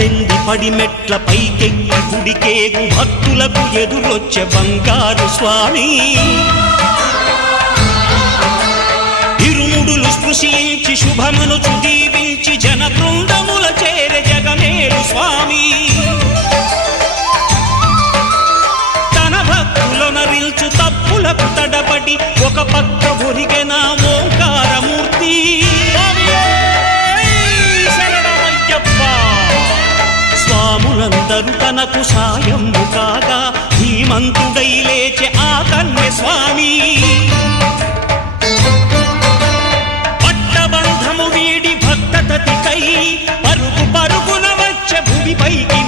పద్దెంది పడిమెట్ల పైకెక్కి గుడికేగు భక్తులకు ఎదురొచ్చే బంగారు స్వామి ఇరుముడులు స్పృశించి శుభమనుచు దీవించి జన బృందముల చేరే జగమేలు స్వామి తన భక్తులొనరిల్చు తప్పులకు తడబడి ఒక పక్క ఒరిగెన ఓంకారమూర్తి స్వాములందరూ తనకు సాయము కాగా ధీమంతుడై లేచే ఆ కన్య స్వామి పట్టబంధము వీడి భక్తతతికై పరుగు పరుగున వచ్చే భూమిపైకి